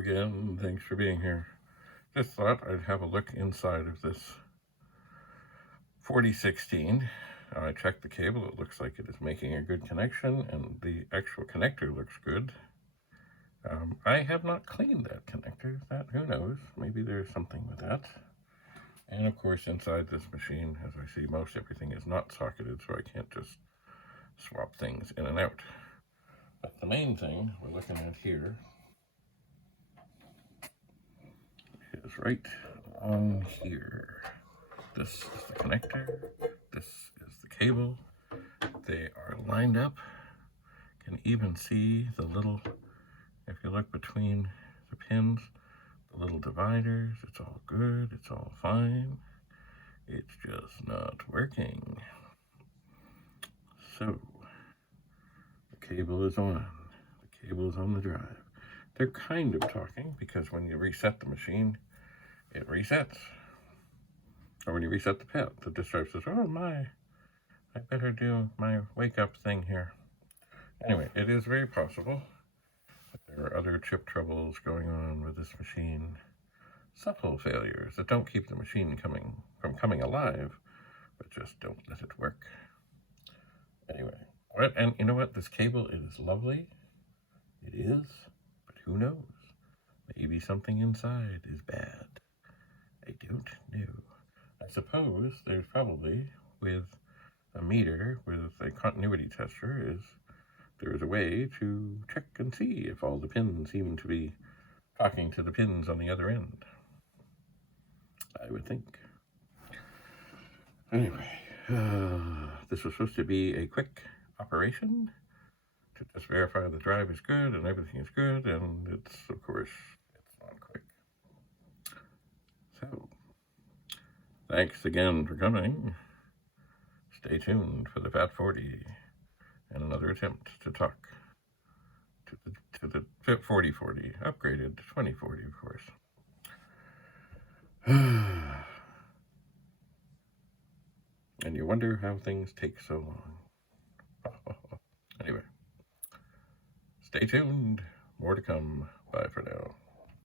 again. Thanks for being here. Just thought I'd have a look inside of this 4016. I checked the cable. It looks like it is making a good connection, and the actual connector looks good. I have not cleaned that connector. Who knows? Maybe there's something with that. And of course, inside this machine, as I see, most everything is not socketed, so I can't just swap things in and out. But the main thing we're looking at here is right on here. This is the connector. This is the cable. They are lined up. You can even see the little, if you look between the pins, the little dividers. It's all good. It's all fine. It's just not working. So, the cable is on. The cable is on the drive. They're kind of talking because when you reset the machine, it resets. Or when you reset the PET, the disk drive says, oh my, I better do my wake up thing here. Anyway, it is very possible that there are other chip troubles going on with this machine. Subtle failures that don't keep the machine from coming alive, but just don't let it work. Anyway, and you know what? This cable is lovely. It is, but who knows? Maybe something inside is bad. I don't know. I suppose there's probably, with a meter, with a continuity tester, there is a way to check and see if all the pins seem to be talking to the pins on the other end. I would think. Anyway, this was supposed to be a quick operation to just verify the drive is good and everything is good, and it's, of course, it's not quick. So, thanks again for coming. Stay tuned for the VAT40 and another attempt to talk to the 4040, upgraded to 2040, of course. And you wonder how things take so long. Anyway, stay tuned. More to come. Bye for now.